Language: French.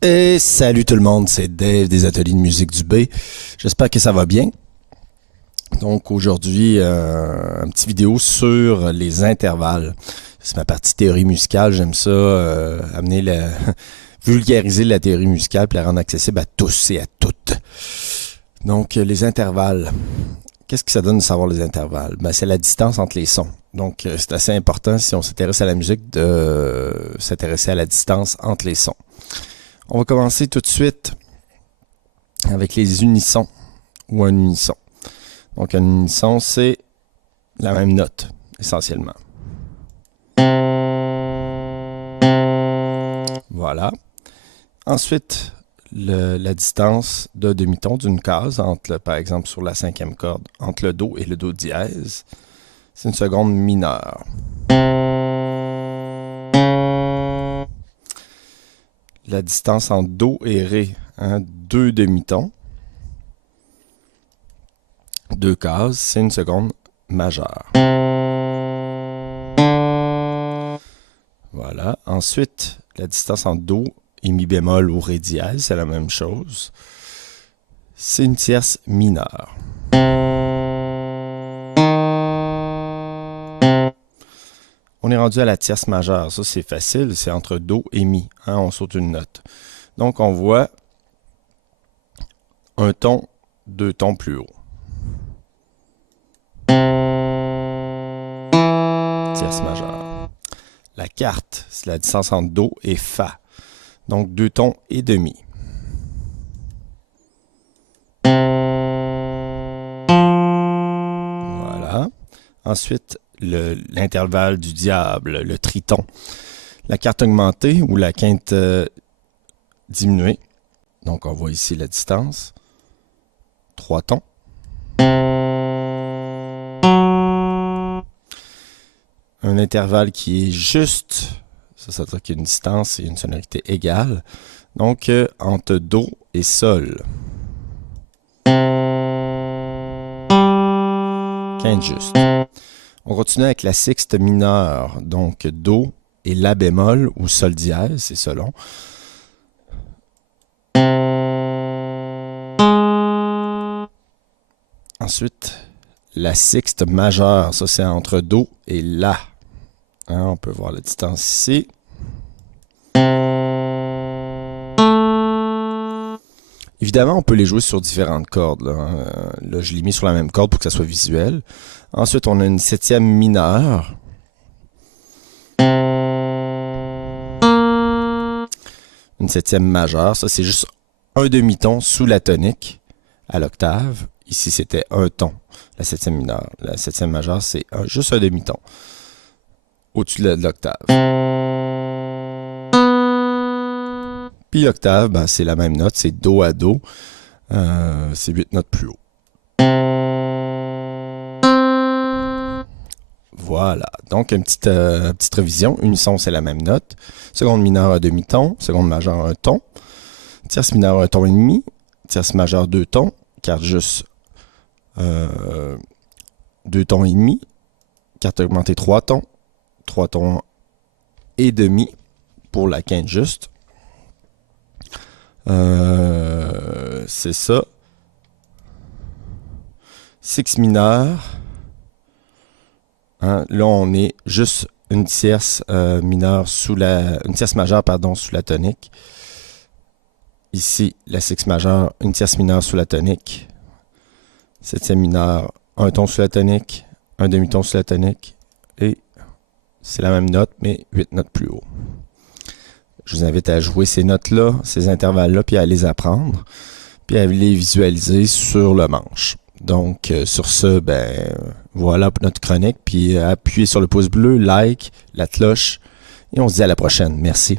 Et salut tout le monde, c'est Dave des Ateliers de musique du B. J'espère que ça va bien. Donc aujourd'hui, un petit vidéo sur les intervalles. C'est ma partie théorie musicale. J'aime ça, amener la vulgariser la théorie musicale puis la rendre accessible à tous et à toutes. Donc les intervalles. Qu'est-ce que ça donne de savoir les intervalles? Ben, c'est la distance entre les sons. Donc c'est assez important si on s'intéresse à la musique de s'intéresser à la distance entre les sons. On va commencer tout de suite avec les unissons ou un unisson. Donc un unisson, c'est la même note, essentiellement. Voilà. Ensuite, la distance d'un demi-ton d'une case, entre, par exemple sur la cinquième corde, entre le Do et le Do dièse, c'est une seconde mineure. La distance entre Do et Ré, deux demi-tons, deux cases, c'est une seconde majeure. Voilà. Ensuite, la distance entre Do et Mi bémol ou Ré dièse, c'est la même chose. C'est une tierce mineure. On est rendu à la tierce majeure. Ça, c'est facile. C'est entre Do et Mi. On saute une note. Donc, on voit un ton, deux tons plus haut. Tierce majeure. La quarte, c'est la distance entre Do et Fa. Donc, deux tons et demi. Voilà. Ensuite, l'intervalle du diable, le triton. La quarte augmentée ou la quinte diminuée. Donc, on voit ici la distance. Trois tons. Un intervalle qui est juste, ça veut dire qu'il y a une distance et une sonorité égale. Donc, entre Do et Sol. Quinte juste. On continue avec la sixte mineure, donc Do et La bémol ou Sol dièse, c'est selon. Ensuite, la sixte majeure, ça c'est entre Do et La. On peut voir la distance ici. Évidemment, on peut les jouer sur différentes cordes. Là, je l'ai mis sur la même corde pour que ça soit visuel. Ensuite, on a une septième mineure. Une septième majeure. Ça, c'est juste un demi-ton sous la tonique à l'octave. Ici, c'était un ton, la septième mineure. La septième majeure, c'est juste un demi-ton au-dessus de l'octave. Puis l'octave, ben, c'est la même note, c'est Do à Do. C'est 8 notes plus haut. Voilà. Donc, une petite révision. Unisson, c'est la même note. Seconde mineure, un demi-ton. Seconde majeure, un ton. Tierce mineure, un ton et demi. Tierce majeure, deux tons. Quarte juste, deux tons et demi. Quarte augmentée, trois tons. Trois tons et demi pour la quinte juste. C'est ça. Six mineur. Là, on est juste une tierce mineure une tierce majeure, pardon, sous la tonique. Ici, la six majeure, une tierce mineure sous la tonique. Septième mineure, un ton sous la tonique, un demi-ton sous la tonique. Et c'est la même note, mais 8 notes plus haut. Je vous invite à jouer ces notes-là, ces intervalles-là, puis à les apprendre, puis à les visualiser sur le manche. Donc, sur ce, ben voilà pour notre chronique, puis appuyez sur le pouce bleu, like, la cloche, et on se dit à la prochaine. Merci.